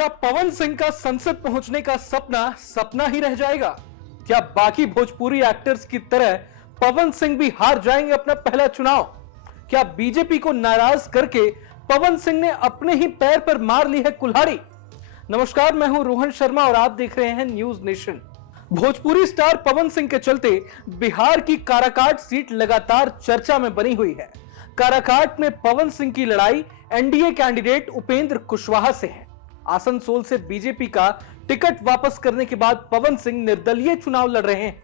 क्या पवन सिंह का संसद पहुंचने का सपना सपना ही रह जाएगा? क्या बाकी भोजपुरी एक्टर्स की तरह पवन सिंह भी हार जाएंगे अपना पहला चुनाव? क्या बीजेपी को नाराज करके पवन सिंह ने अपने ही पैर पर मार ली है कुल्हाड़ी? नमस्कार, मैं हूं रोहन शर्मा और आप देख रहे हैं news nation. Bhojpuri star Pawan Singh के चलते बिहार की काराकाट सीट लगातार चर्चा में बनी हुई है। काराकाट में पवन सिंह की लड़ाई एनडीए कैंडिडेट उपेंद्र कुशवाहा से है। आसनसोल से बीजेपी का टिकट वापस करने के बाद पवन सिंह निर्दलीय चुनाव लड़ रहे हैं।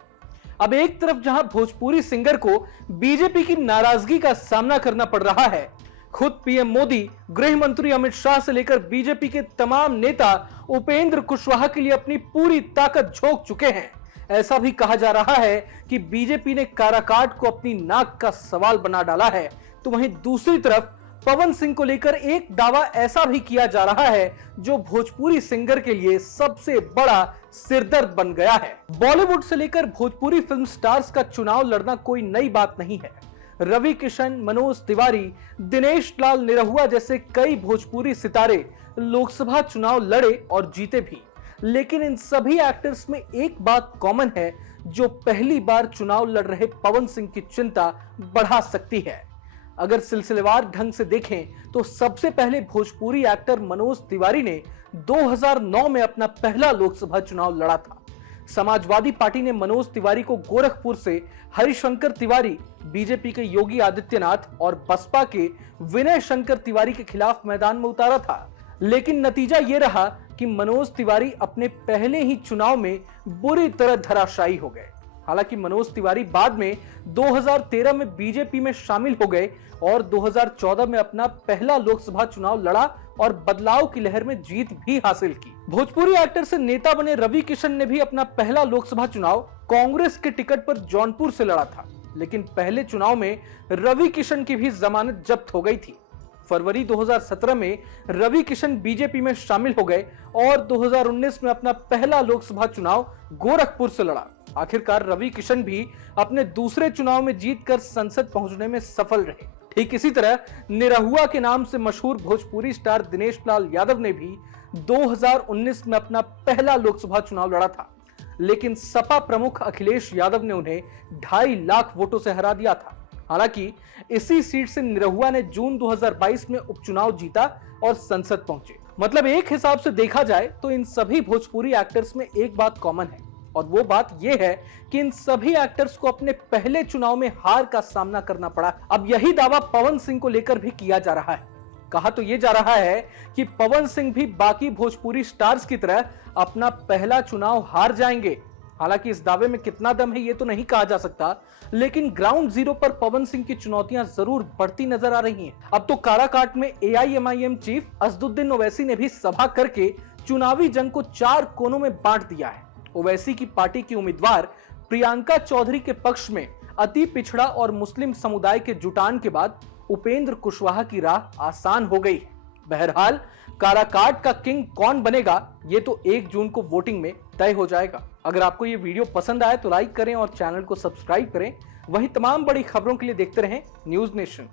अब एक तरफ जहां भोजपुरी सिंगर को बीजेपी की नाराजगी का सामना करना पड़ रहा है, खुद पीएम मोदी, गृह मंत्री अमित शाह से लेकर बीजेपी के तमाम नेता उपेंद्र कुशवाहा के लिए अपनी पूरी ताकत झोंक चुके हैं। ऐसा भी कहा जा रहा है कि बीजेपी ने काराकाट को अपनी नाक का सवाल बना डाला है। तो वहीं दूसरी तरफ पवन सिंह को लेकर एक दावा ऐसा भी किया जा रहा है जो भोजपुरी सिंगर के लिए सबसे बड़ा सिरदर्द बन गया है। बॉलीवुड से लेकर भोजपुरी फिल्म स्टार्स का चुनाव लड़ना कोई नई बात नहीं है। रवि किशन, मनोज तिवारी, दिनेश लाल निरहुआ जैसे कई भोजपुरी सितारे लोकसभा चुनाव लड़े और जीते भी। लेकिन इन सभी एक्टर्स में एक बात कॉमन है जो पहली बार चुनाव लड़ रहे पवन सिंह की चिंता बढ़ा सकती है। अगर सिलसिलेवार ढंग से देखें तो सबसे पहले भोजपुरी एक्टर मनोज तिवारी ने 2009 में अपना पहला लोकसभा चुनाव लड़ा था। समाजवादी पार्टी ने मनोज तिवारी को गोरखपुर से, हरिशंकर तिवारी बीजेपी के योगी आदित्यनाथ और बसपा के विनय शंकर तिवारी के खिलाफ मैदान में उतारा था। लेकिन नतीजा यह रहा कि मनोज तिवारी अपने पहले ही चुनाव में बुरी तरह धराशायी हो गए। हालांकि मनोज तिवारी बाद में 2013 में बीजेपी में शामिल हो गए और 2014 में अपना पहला लोकसभा चुनाव लड़ा और बदलाव की लहर में जीत भी हासिल की। भोजपुरी एक्टर से नेता बने रवि किशन ने भी अपना पहला लोकसभा चुनाव कांग्रेस के टिकट पर जौनपुर से लड़ा था। लेकिन पहले चुनाव में रवि किशन की भी जमानत जब्त हो गई थी। फरवरी 2017 में रवि किशन बीजेपी में शामिल हो गए और 2019 में अपना पहला लोकसभा चुनाव गोरखपुर से लड़ा। आखिरकार रवि किशन भी अपने दूसरे चुनाव में जीतकर संसद पहुंचने में सफल रहे। ठीक इसी तरह निरहुआ के नाम से मशहूर भोजपुरी स्टार दिनेश लाल यादव ने भी 2019 में अपना पहला लोकसभा चुनाव लड़ा था। लेकिन सपा प्रमुख अखिलेश यादव ने उन्हें 2.5 लाख वोटों से हरा दिया था। हालांकि इसी सीट से निरहुआ ने जून 2022 में उपचुनाव जीता और संसद पहुंचे। मतलब एक हिसाब से देखा जाए तो इन सभी भोजपुरी एक्टर्स में एक बात कॉमन है और वो बात यह है कि इन सभी एक्टर्स को अपने पहले चुनाव में हार का सामना करना पड़ा। अब यही दावा पवन सिंह को लेकर भी किया जा रहा है। कहा तो यह जा रहा है कि पवन सिंह भी बाकी भोजपुरी स्टार्स की तरह अपना पहला चुनाव हार जाएंगे। हालांकि इस दावे में कितना दम है ये तो नहीं कहा जा सकता, लेकिन ग्राउंड जीरो पर पवन सिंह की चुनौतियां जरूर बढ़ती नजर आ रही हैं। अब तो काराकाट में एआईएमआईएम चीफ असदुद्दीन ओवैसी ने भी सभा करके चुनावी जंग को 4 कोनों में बांट दिया है। ओवैसी की पार्टी की उम्मीदवार प्रियंका चौधरी के पक्ष में अति पिछड़ा और मुस्लिम समुदाय के जुटान के बाद उपेंद्र कुशवाहा की राह आसान हो गई है। बहरहाल काराकाट का किंग कौन बनेगा ये तो 1 जून को वोटिंग में तय हो जाएगा। अगर आपको ये वीडियो पसंद आए तो लाइक करें और चैनल को सब्सक्राइब करें। वहीं तमाम बड़ी खबरों के लिए देखते रहें न्यूज नेशन।